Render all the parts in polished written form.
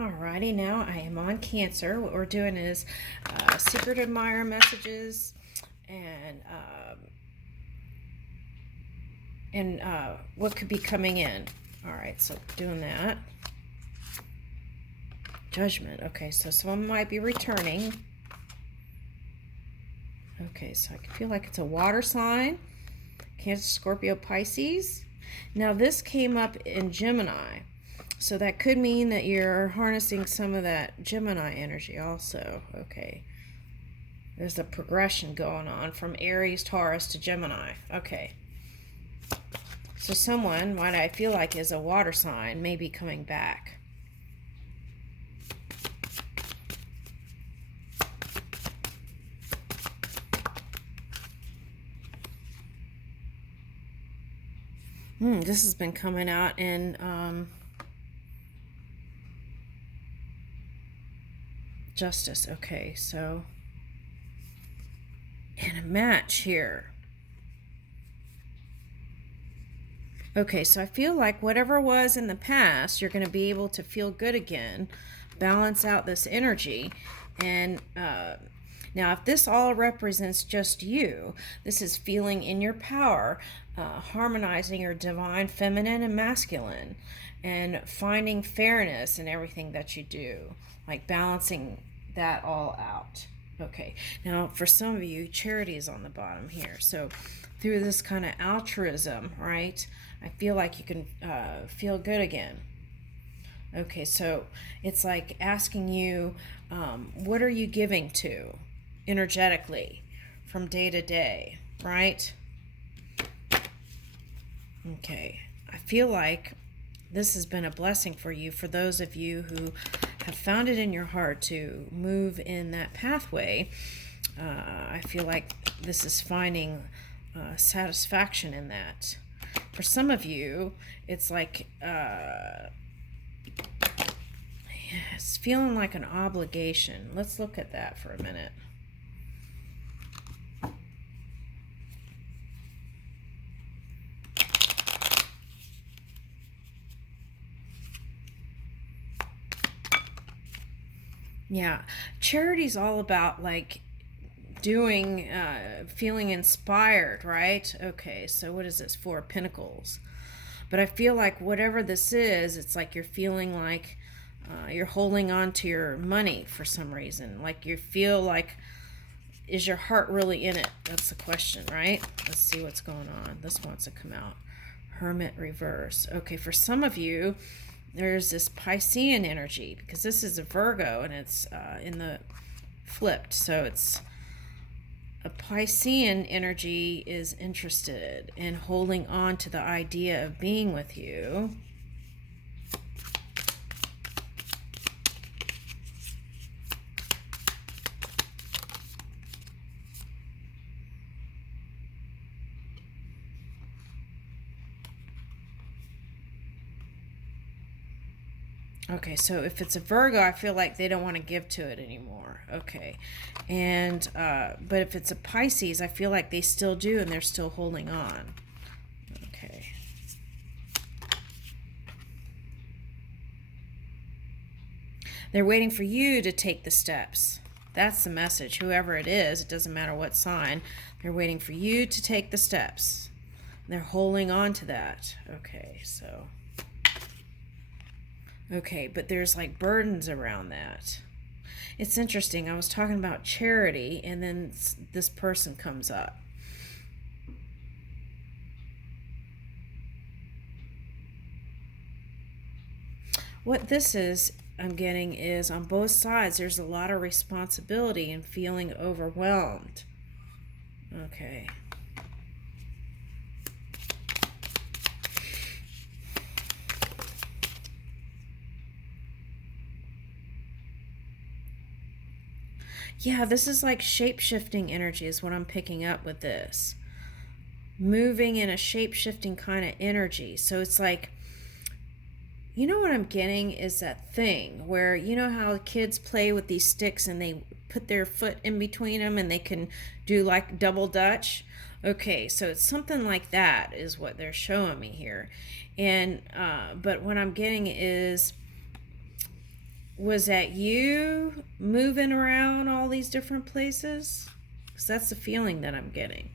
Alrighty, now I am on Cancer. What we're doing is secret admirer messages and what could be coming in. Alright, so doing that. Judgment. Okay, so someone might be returning. Okay, so I feel like it's a water sign. Cancer, Scorpio, Pisces. Now this came up in Gemini. So that could mean that you're harnessing some of that Gemini energy also. Okay. There's a progression going on from Aries, Taurus to Gemini. Okay. So someone, what I feel like is a water sign, may be coming back. This has been coming out in Justice. Okay, so and a match here. Okay, so I feel like whatever was in the past, you're going to be able to feel good again, balance out this energy. And now if this all represents just you, this is feeling in your power, harmonizing your divine feminine and masculine, and finding fairness in everything that you do, like balancing that all out. Okay, now for some of you, charity is on the bottom here. So through this kind of altruism, right, I feel like you can feel good again. Okay, so it's like asking you, what are you giving to energetically from day to day, right? Okay, I feel like this has been a blessing for you, for those of you who have found it in your heart to move in that pathway. I feel like this is finding satisfaction in that. For some of you, it's like it's feeling like an obligation. Let's look at that for a minute. Yeah, charity's all about like doing, feeling inspired, right? Okay, so what is this? Four of Pentacles. But I feel like whatever this is, it's like you're feeling like you're holding on to your money for some reason. Like you feel like, is your heart really in it? That's the question, right? Let's see what's going on. This wants to come out. Hermit reverse. Okay, for some of you, there's this Piscean energy, because this is a Virgo and it's in the flipped. So it's a Piscean energy is interested in holding on to the idea of being with you. Okay, so if it's a Virgo, I feel like they don't want to give to it anymore. Okay, and but if it's a Pisces, I feel like they still do, and they're still holding on. Okay. They're waiting for you to take the steps. That's the message. Whoever it is, it doesn't matter what sign, they're waiting for you to take the steps. They're holding on to that. Okay, so. Okay, but there's like burdens around that. It's interesting. I was talking about charity, and then this person comes up. What this is, I'm getting, is on both sides, there's a lot of responsibility and feeling overwhelmed. Okay. Yeah, this is like shape-shifting energy is what I'm picking up with this. Moving in a shape-shifting kind of energy. So it's like, you know what I'm getting is that thing where, you know how kids play with these sticks and they put their foot in between them and they can do like double dutch? Okay, so it's something like that is what they're showing me here. And but what I'm getting is was that you moving around all these different places? Because that's the feeling that I'm getting.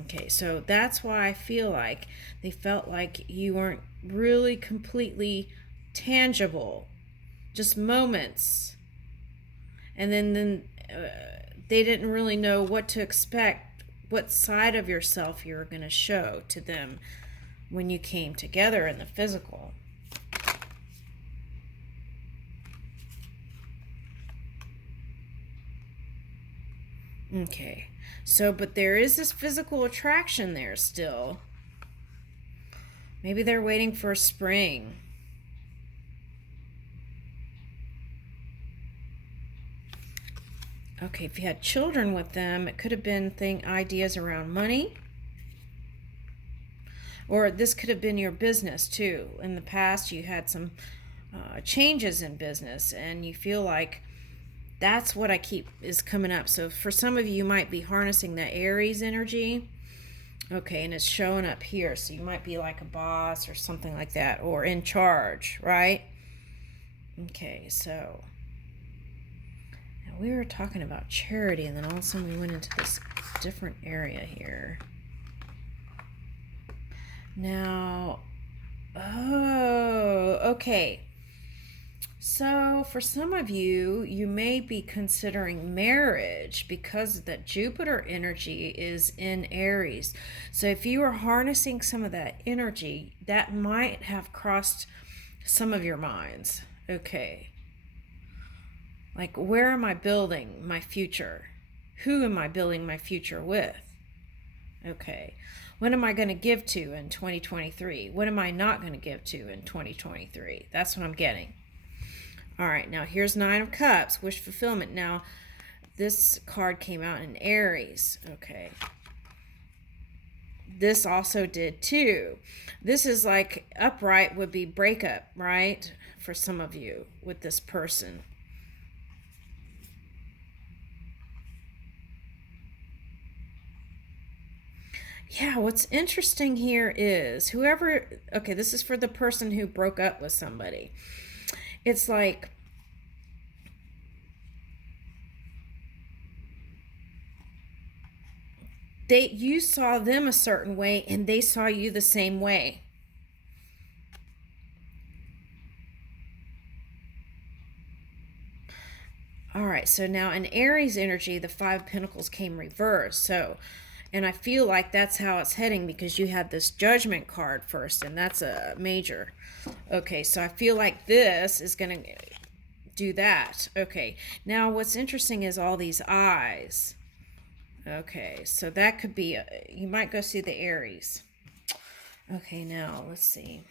Okay, so that's why I feel like they felt like you weren't really completely tangible, just moments. And they didn't really know what to expect, what side of yourself you were going to show to them when you came together in the physical. Okay, so, but there is this physical attraction there still. Maybe they're waiting for spring. Okay, if you had children with them, it could have been ideas around money. Or this could have been your business too. In the past, you had some changes in business, and you feel like that's what I keep is coming up. So for some of you, you might be harnessing the Aries energy. Okay, and it's showing up here. So you might be like a boss or something like that, or in charge, right? Okay, so now we were talking about charity, and then all of a sudden we went into this different area here. Now, oh, okay. So, for some of you, you may be considering marriage because that Jupiter energy is in Aries. So, if you are harnessing some of that energy, that might have crossed some of your minds. Okay. Like, where am I building my future? Who am I building my future with? Okay. What am I going to give to in 2023? What am I not going to give to in 2023? That's what I'm getting. All right, now here's Nine of Cups, wish fulfillment. Now, this card came out in Aries. Okay. This also did too. This is like upright would be breakup, right? For some of you with this person. Yeah, what's interesting here is whoever, okay, this is for the person who broke up with somebody. It's like you saw them a certain way and they saw you the same way. All right, so now in Aries energy, the Five of Pentacles came reversed. So, and I feel like that's how it's heading because you had this Judgment card first, and that's a major. Okay, so I feel like this is going to do that. Okay, now what's interesting is all these eyes. Okay, so that could be, you might go see the Aries. Okay, now let's see.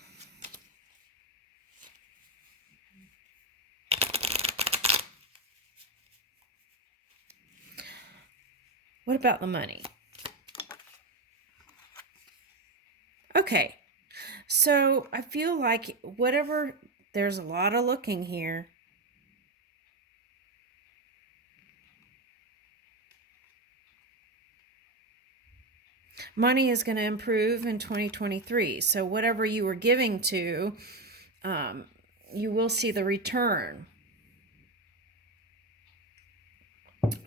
What about the money? Okay, so I feel like whatever, there's a lot of looking here. Money is going to improve in 2023. So whatever you were giving to, you will see the return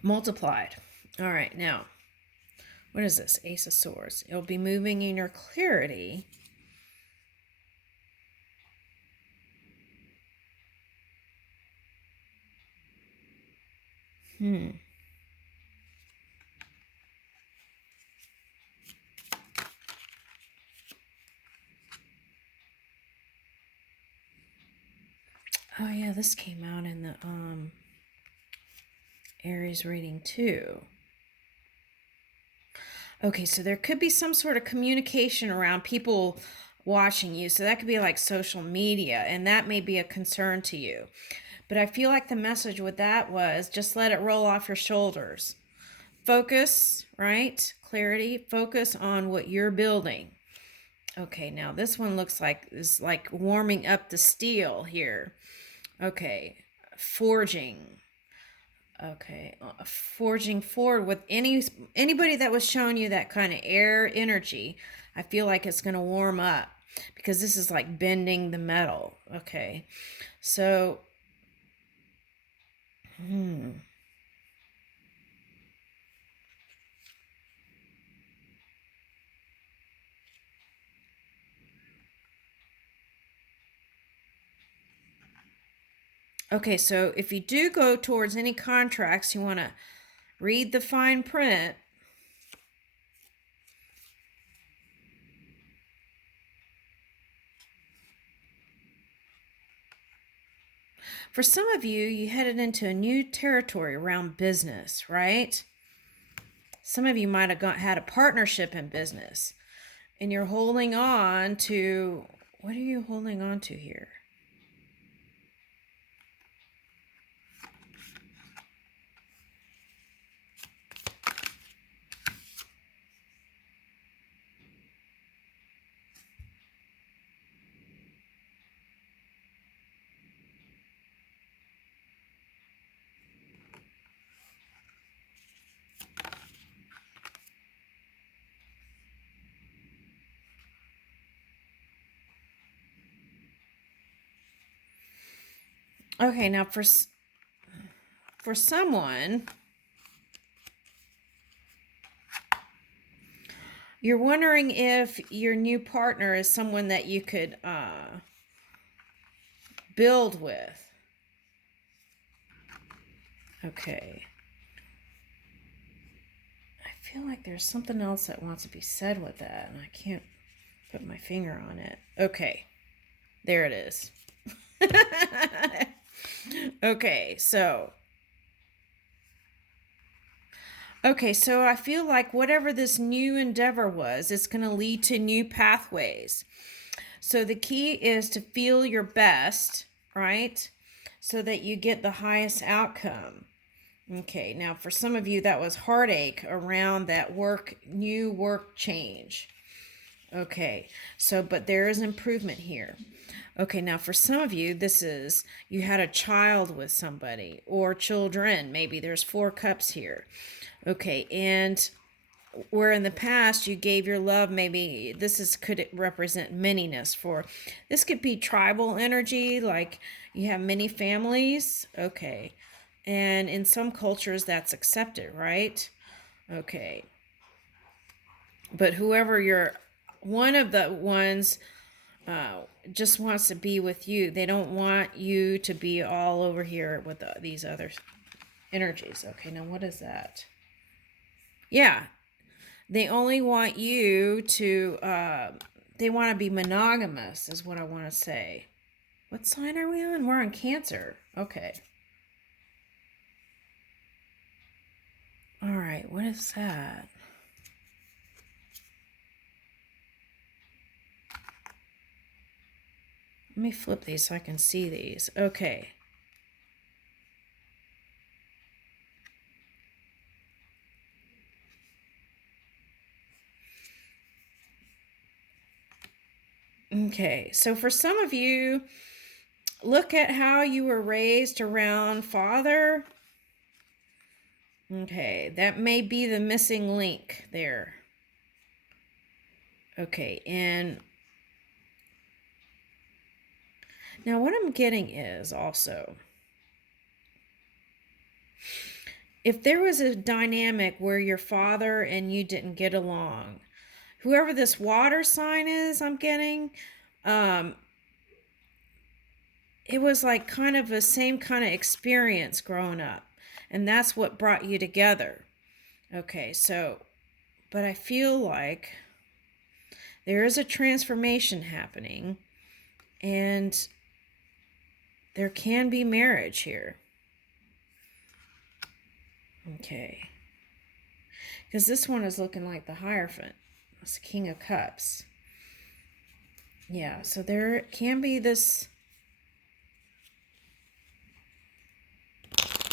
multiplied. All right, now, what is this? Ace of Swords. It'll be moving in your clarity. Oh yeah, this came out in the Aries reading too. Okay, so there could be some sort of communication around people watching you. So that could be like social media, and that may be a concern to you. But I feel like the message with that was just let it roll off your shoulders. Focus, right? Clarity, focus on what you're building. Okay, now this one looks like is like warming up the steel here. Okay, forging. Okay, forging forward with anybody that was showing you that kind of air energy. I feel like it's going to warm up because this is like bending the metal. Okay, so Hmm. Okay, so if you do go towards any contracts, you want to read the fine print. For some of you, you headed into a new territory around business, right? Some of you might have had a partnership in business, and you're holding on to, what are you holding on to here? Okay, now for someone, you're wondering if your new partner is someone that you could build with. Okay. I feel like there's something else that wants to be said with that, and I can't put my finger on it. Okay. There it is. Okay, so I feel like whatever this new endeavor was, it's going to lead to new pathways. So the key is to feel your best, right? So that you get the highest outcome. Okay, now for some of you, that was heartache around that new work change. Okay, so, but there is improvement here. Okay, now for some of you, this is you had a child with somebody or children. Maybe there's 4 cups here. Okay, and where in the past you gave your love, maybe could represent manyness. For this could be tribal energy, like you have many families. Okay, and in some cultures that's accepted, right? Okay, but whoever you're, one of the ones just wants to be with you. They don't want you to be all over here with these other energies. Okay, now what is that? Yeah, they only want you to, they want to be monogamous, is what I want to say. What sign are we on? We're on Cancer. Okay. All right, what is that? Let me flip these so I can see these. Okay. Okay, so for some of you, look at how you were raised around father. Okay, that may be the missing link there. Okay, and now what I'm getting is also, if there was a dynamic where your father and you didn't get along, whoever this water sign is, I'm getting, it was like kind of the same kind of experience growing up, and that's what brought you together. Okay, so, but I feel like there is a transformation happening, and there can be marriage here. Okay. Because this one is looking like the Hierophant. It's the King of Cups. Yeah, so there can be this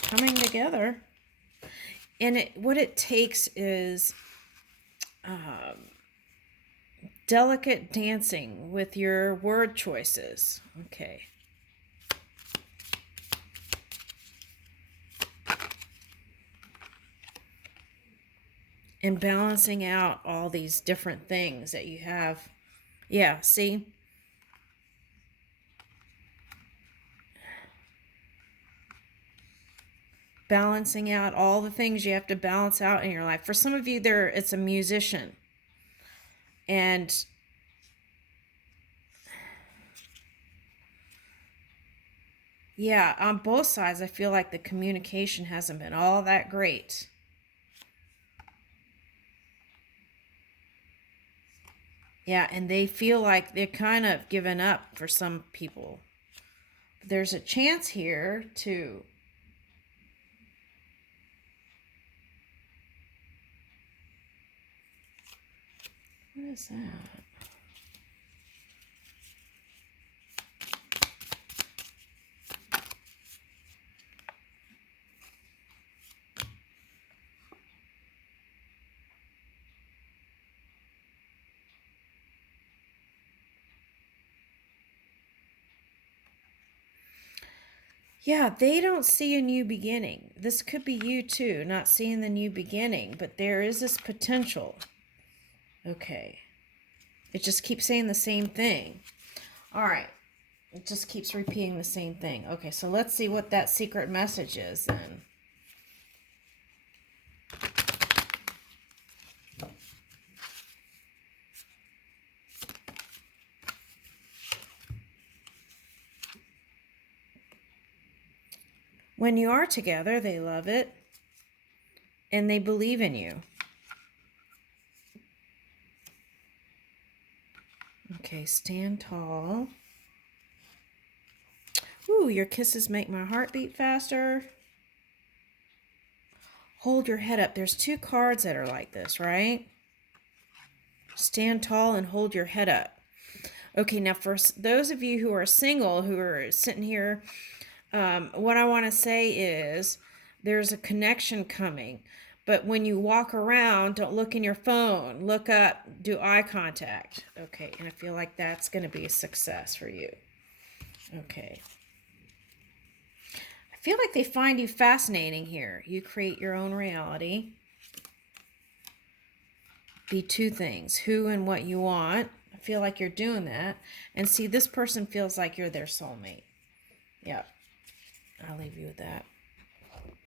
coming together. And what it takes is delicate dancing with your word choices. Okay. And balancing out all these different things that you have. Yeah, see? balancing out all the things you have to balance out in your life. For some of you, it's a musician. And yeah, on both sides, I feel like the communication hasn't been all that great. Yeah, and they feel like they're kind of given up for some people. There's a chance here to what is that? Yeah, they don't see a new beginning. This could be you too, not seeing the new beginning, but there is this potential. Okay. It just keeps saying the same thing. All right. It just keeps repeating the same thing. Okay, so let's see what that secret message is then. When you are together, they love it and they believe in you. Okay, stand tall. Ooh, your kisses make my heart beat faster. Hold your head up. There's 2 cards that are like this, right? Stand tall and hold your head up. Okay, now for those of you who are single, who are sitting here, what I want to say is there's a connection coming. But when you walk around, don't look in your phone. Look up, do eye contact. Okay, and I feel like that's going to be a success for you. Okay. I feel like they find you fascinating here. You create your own reality. Be 2 things, who and what you want. I feel like you're doing that. And see, this person feels like you're their soulmate. Yep. I'll leave you with that.